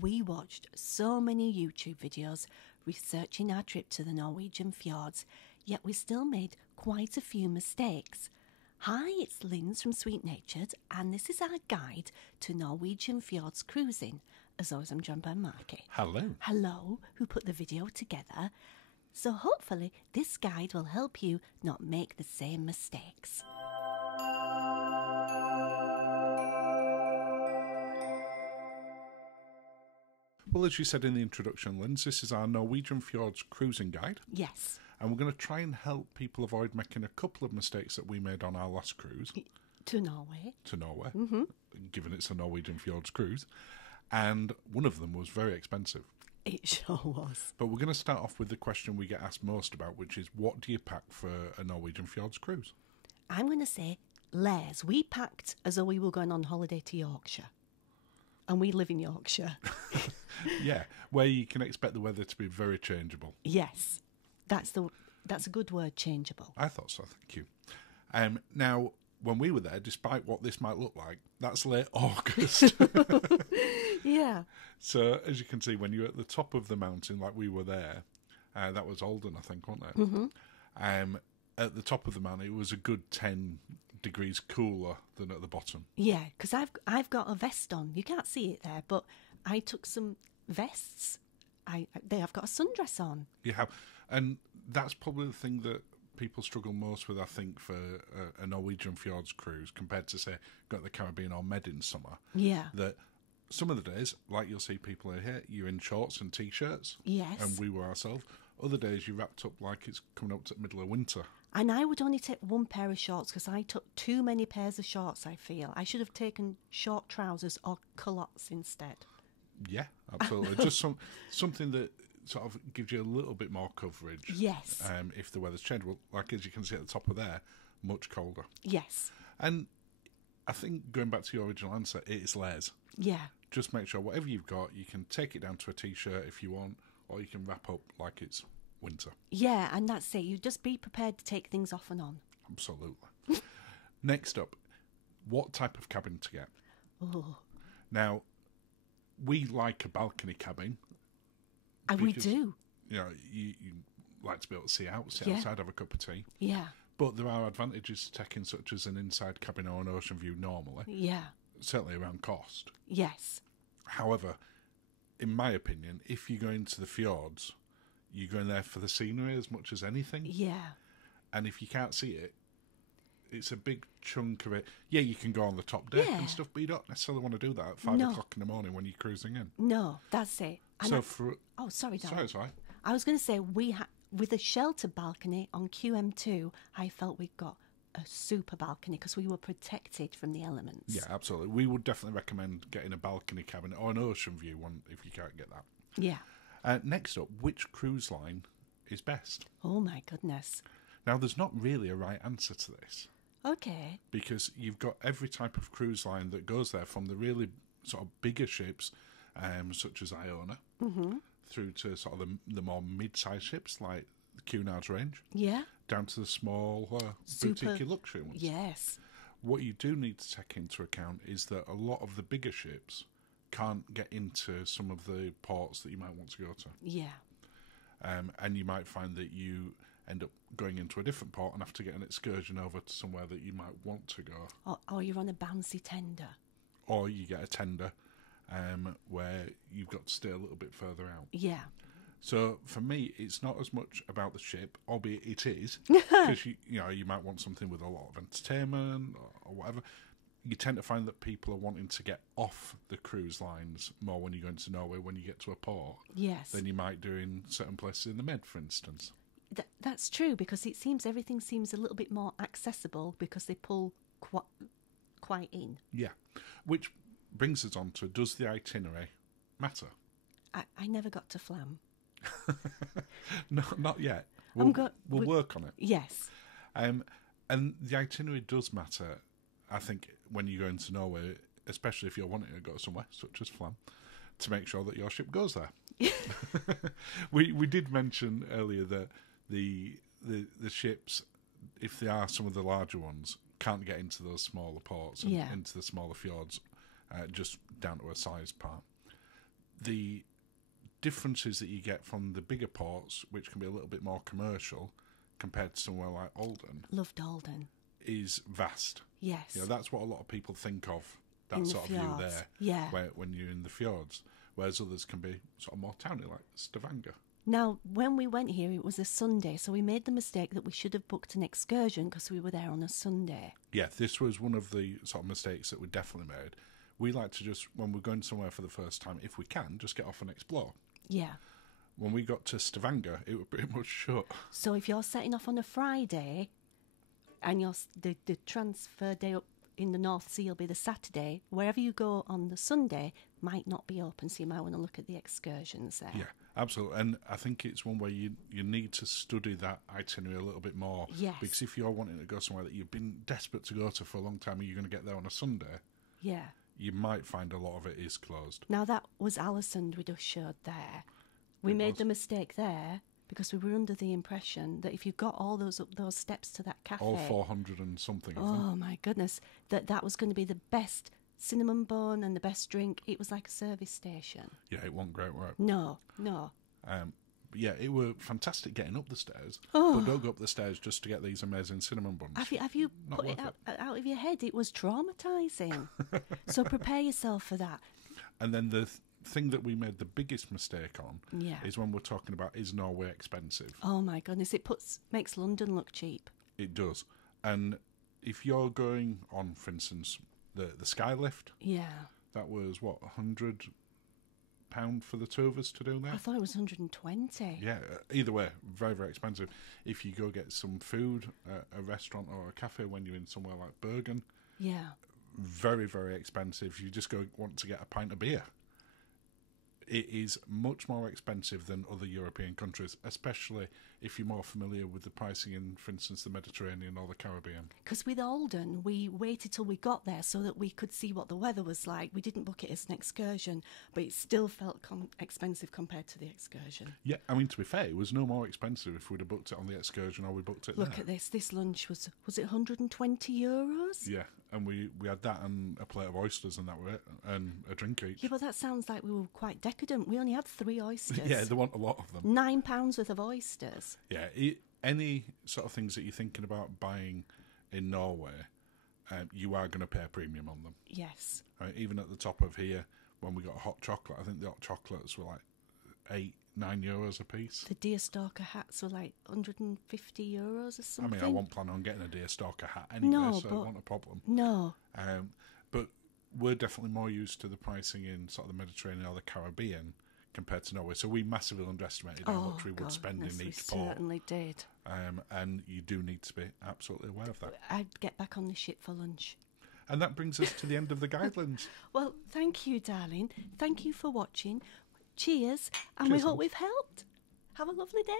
we watched so many YouTube videos researching our trip to the Norwegian Fjords, yet we still made quite a few mistakes. Hi, it's Linz from Sweet Natured, and this is our guide to Norwegian Fjords Cruising. As always, I'm joined by Marky. Hello. Hello, who put the video together. So hopefully this guide will help you not make the same mistakes. Well, as you said in the introduction, Linz, this is our Norwegian Fjords cruising guide. Yes. And we're going to try and help people avoid making a couple of mistakes that we made on our last cruise. To Norway. Given it's a Norwegian Fjords cruise. And one of them was very expensive. It sure was. But we're going to start off with the question we get asked most about, which is, what do you pack for a Norwegian Fjords cruise? I'm going to say layers. We packed as though we were going on holiday to Yorkshire. And we live in Yorkshire. Yeah, where you can expect the weather to be very changeable. Yes, that's a good word, changeable. I thought so, thank you. Now, when we were there, despite what this might look like, that's late August. Yeah. So, as you can see, when you're at the top of the mountain, like we were there, that was Alden, I think, wasn't it? Mm-hmm. At the top of the mountain, it was a good 10 degrees cooler than at the bottom. Yeah, because I've got a vest on. You can't see it there, but I took some vests. I've got a sundress on. You have, and that's probably the thing that people struggle most with, I think, for a Norwegian Fjords cruise compared to, say, going to the Caribbean or Med in summer. Yeah. That some of the days, like you'll see people in here, you're in shorts and T-shirts. Yes. And we were ourselves. Other days, you're wrapped up like it's coming up to the middle of winter. And I would only take one pair of shorts because I took too many pairs of shorts, I feel. I should have taken short trousers or culottes instead. Yeah, absolutely. Just something that sort of gives you a little bit more coverage. Yes. If the weather's changed. Well, like as you can see at the top of there, much colder. Yes. And I think, going back to your original answer, it is layers. Yeah. Just make sure whatever you've got, you can take it down to a T-shirt if you want, or you can wrap up like it's winter. Yeah, and that's it. You just be prepared to take things off and on. Absolutely. Next up, what type of cabin to get? Oh. Now, we like a balcony cabin. And we do. You know, you like to be able to sit outside, have a cup of tea. Yeah. But there are advantages to taking, such as an inside cabin or an ocean view normally. Yeah. Certainly around cost. Yes. However, in my opinion, if you go into the fjords, you're going there for the scenery as much as anything. Yeah. And if you can't see it, it's a big chunk of it. Yeah, you can go on the top deck and stuff, but you don't necessarily want to do that at 5 o'clock in the morning when you're cruising in. No, that's it. And sorry, Dan. Sorry, it's all right. I was going to say, with a shelter balcony on QM2, I felt we got a super balcony because we were protected from the elements. Yeah, absolutely. We would definitely recommend getting a balcony cabin or an ocean view one if you can't get that. Yeah. Next up, which cruise line is best? Oh, my goodness. Now, there's not really a right answer to this. Okay. Because you've got every type of cruise line that goes there, from the really sort of bigger ships, such as Iona, through to sort of the more mid-sized ships like the Cunard range. Yeah. Down to the small boutique luxury ones. Yes. What you do need to take into account is that a lot of the bigger ships can't get into some of the ports that you might want to go to. Yeah. And you might find that you end up going into a different port and have to get an excursion over to somewhere that you might want to go. Or you're on a bouncy tender. Or you get a tender where you've got to stay a little bit further out. Yeah. So for me, it's not as much about the ship, albeit it is, because you might want something with a lot of entertainment or whatever. You tend to find that people are wanting to get off the cruise lines more when you go into Norway, when you get to a port. Yes. Than you might do in certain places in the Med, for instance. That's true, because everything seems a little bit more accessible because they pull quite in. Yeah. Which brings us on to, does the itinerary matter? I never got to Flam. No, not yet. We'll work on it. Yes. And the itinerary does matter, I think, when you go into Norway, especially if you're wanting to go somewhere, such as Flam, to make sure that your ship goes there. We did mention earlier that the ships, if they are some of the larger ones, can't get into those smaller ports and into the smaller fjords, just down to a size part. the differences that you get from the bigger ports, which can be a little bit more commercial, compared to somewhere like Alden, Loved Alden. is vast. Yes. You know, that's what a lot of people think of, that In the sort of view fjords. there, Yeah. when you're in the fjords, whereas others can be sort of more towny, like Stavanger. Now, when we went here, it was a Sunday, so we made the mistake that we should have booked an excursion because we were there on a Sunday. Yeah, this was one of the sort of mistakes that we definitely made. We like to just, when we're going somewhere for the first time, if we can, just get off and explore. Yeah. When we got to Stavanger, it was pretty much shut. So if you're setting off on a Friday and the transfer day up in the North Sea will be the Saturday, wherever you go on the Sunday might not be open, so you might want to look at the excursions there. Yeah, absolutely. And I think it's one where you need to study that itinerary a little bit more. Yes. Because if you're wanting to go somewhere that you've been desperate to go to for a long time and you're going to get there on a Sunday, Yeah. you might find a lot of it is closed. Now that was Alisund we just showed there. We made the mistake there because we were under the impression that if you got all those up those steps to that cafe, All 400 and something of them. oh my goodness, that was going to be the best cinnamon bun and the best drink. It was like a service station. Yeah, it wasn't great work. No. Yeah, it were fantastic getting up the stairs, Oh. but don't go up the stairs just to get these amazing cinnamon buns. Have you Not put it worth out of your head? It was traumatising. So prepare yourself for that. And then the thing that we made the biggest mistake on Yeah. is when we're talking about, is Norway expensive? Oh my goodness, it makes London look cheap. It does. And if you're going on, for instance, the Skylift, Yeah. that was, what, £100 for the two of us to do I that? thought it was 120. Yeah, either way, very, very expensive. If you go get some food at a restaurant or a cafe when you're in somewhere like Bergen, Yeah. very, very expensive. You just want to get a pint of beer. It is much more expensive than other European countries, especially if you're more familiar with the pricing in, for instance, the Mediterranean or the Caribbean. Because with Alden, we waited till we got there so that we could see what the weather was like. We didn't book it as an excursion, but it still felt expensive compared to the excursion. Yeah, I mean, to be fair, it was no more expensive if we'd have booked it on the excursion or we booked it Look there. at this. This lunch was it 120 euros? Yeah, and we had that and a plate of oysters and that were it, and a drink each. Yeah, but that sounds like we were quite decadent. We only had 3 oysters. Yeah, they want a lot of them. £9 worth of oysters. Yeah, any sort of things that you're thinking about buying in Norway, you are going to pay a premium on them. Yes. Right? Even at the top of here, when we got hot chocolate, I think the hot chocolates were like €8-9 a piece. The deerstalker hats were like 150 euros or I something. mean, I won't plan on getting a deerstalker hat anyway, No, so it but- wasn't a problem. No. But we're definitely more used to the pricing in sort of the Mediterranean or the Caribbean compared to Norway. So we massively underestimated how much we would spend in each we port. certainly did. And you do need to be absolutely aware of that. I'd get back on the ship for lunch. And that brings us to the end of the guidelines. Well, thank you, darling. Thank you for watching. Cheers. And Cheers, we hope love. we've helped. Have a lovely day.